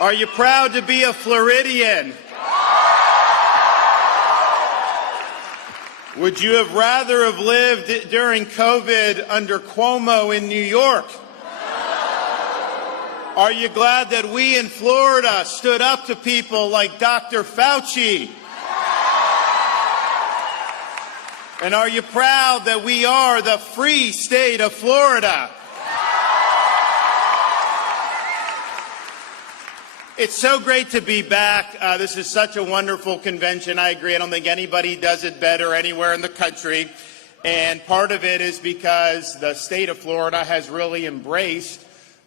Are you proud to be a Floridian? Would you have rather have lived during COVID under Cuomo in New York? Are you glad that we in Florida stood up to people like Dr. Fauci? And are you proud that we are the free state of Florida? It's so great to be back. This is such a wonderful convention. I agree. I don't think anybody does it better anywhere in the country. And part of it is because the state of Florida has really embraced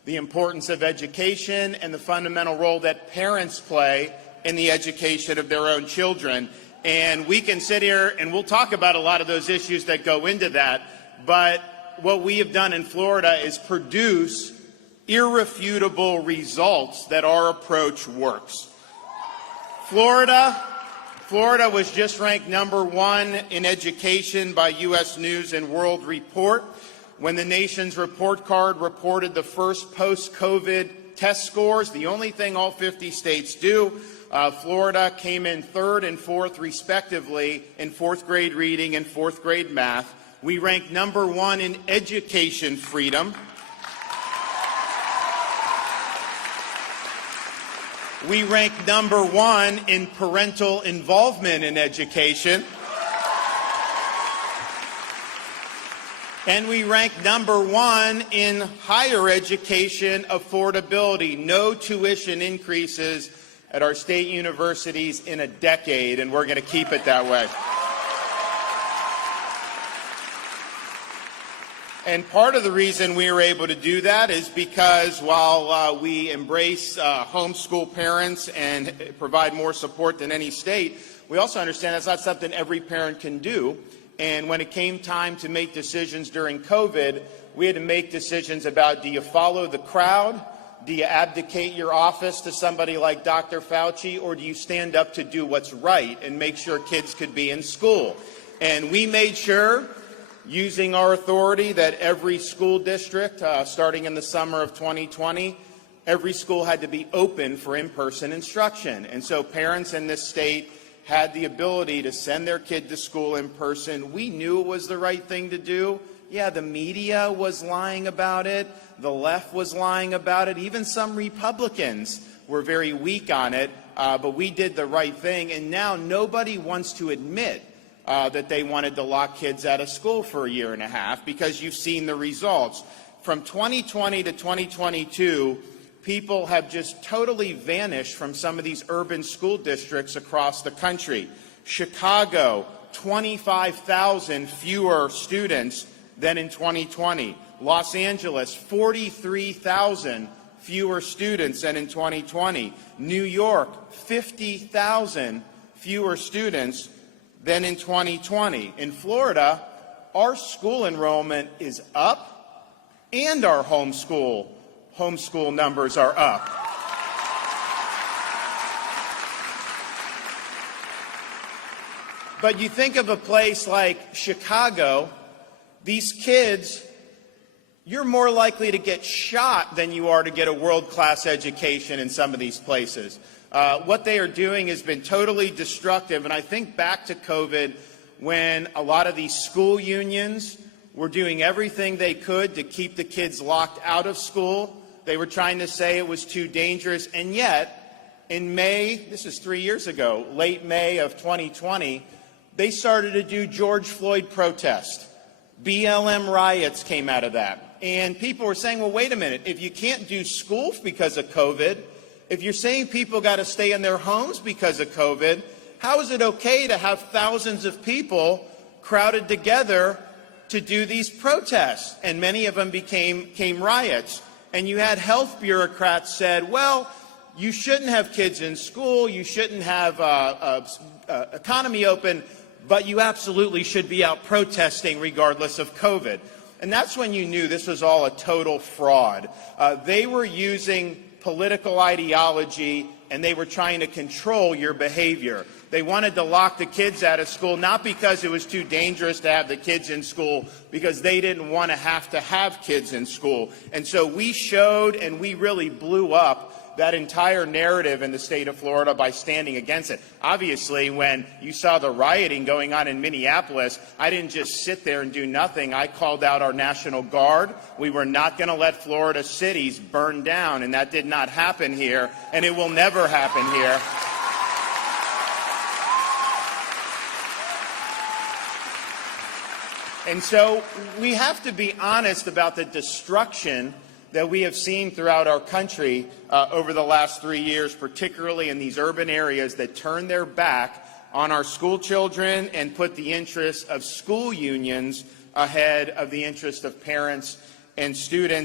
the importance of education and the fundamental role that parents play in the education of their own children. And we can sit here and we'll talk about a lot of those issues that go into that. But what we have done in Florida is produce irrefutable results that our approach works. Florida was just ranked #1 in education by U.S. News and World Report when the nation's report card reported the first post-COVID test scores, the only thing all 50 states do. Florida came in 3rd and 4th, respectively, in 4th grade reading and 4th grade math. We ranked #1 in education freedom. We ranked #1 in parental involvement in education. And we ranked #1 in higher education affordability. No tuition increases at our state universities in a decade, and we're going to keep it that way. And part of the reason we were able to do that is because while we embrace homeschool parents and provide more support than any state, we also understand that's not something every parent can do. And when it came time to make decisions during COVID, we had to make decisions about, do you follow the crowd? Do you abdicate your office to somebody like Dr. Fauci? Or do you stand up to do what's right and make sure kids could be in school? And we made sure, using our authority, that every school district, starting in the summer of 2020, every school had to be open for in-person instruction. And so parents in this state had the ability to send their kid to school in person. We knew it was the right thing to do. Yeah, the media was lying about it. The left was lying about it. Even some Republicans were very weak on it. But we did the right thing. And now nobody wants to admit that they wanted to lock kids out of school for a year and a half, because you've seen the results. From 2020 to 2022, people have just totally vanished from some of these urban school districts across the country. Chicago, 25,000 fewer students than in 2020. Los Angeles, 43,000 fewer students than in 2020. New York, 50,000 fewer students than in 2020. In Florida, our school enrollment is up and our homeschool numbers are up. But you think of a place like Chicago, these kids, you're more likely to get shot than you are to get a world-class education in some of these places. What they are doing has been totally destructive. And I think back to COVID, when a lot of these school unions were doing everything they could to keep the kids locked out of school. They were trying to say it was too dangerous. And yet, in May, this is 3 years ago, late May of 2020, they started to do George Floyd protest. BLM riots came out of that. And people were saying, well, wait a minute, if you can't do school because of COVID, if you're saying people got to stay in their homes because of COVID, how is it okay to have thousands of people crowded together to do these protests? And many of them became riots. And you had health bureaucrats said, well, you shouldn't have kids in school, you shouldn't have economy open, but you absolutely should be out protesting regardless of COVID. And that's when you knew this was all a total fraud. They were using political ideology, and they were trying to control your behavior. They wanted to lock the kids out of school, not because it was too dangerous to have the kids in school, because they didn't want to have kids in school. And so we showed, and we really blew up that entire narrative in the state of Florida by standing against it. Obviously, when you saw the rioting going on in Minneapolis, I didn't just sit there and do nothing. I called out our National Guard. We were not going to let Florida cities burn down, and that did not happen here, and it will never happen here. And so we have to be honest about the destruction that we have seen throughout our country over the last 3 years, particularly in these urban areas that turn their back on our school children and put the interests of school unions ahead of the interests of parents and students.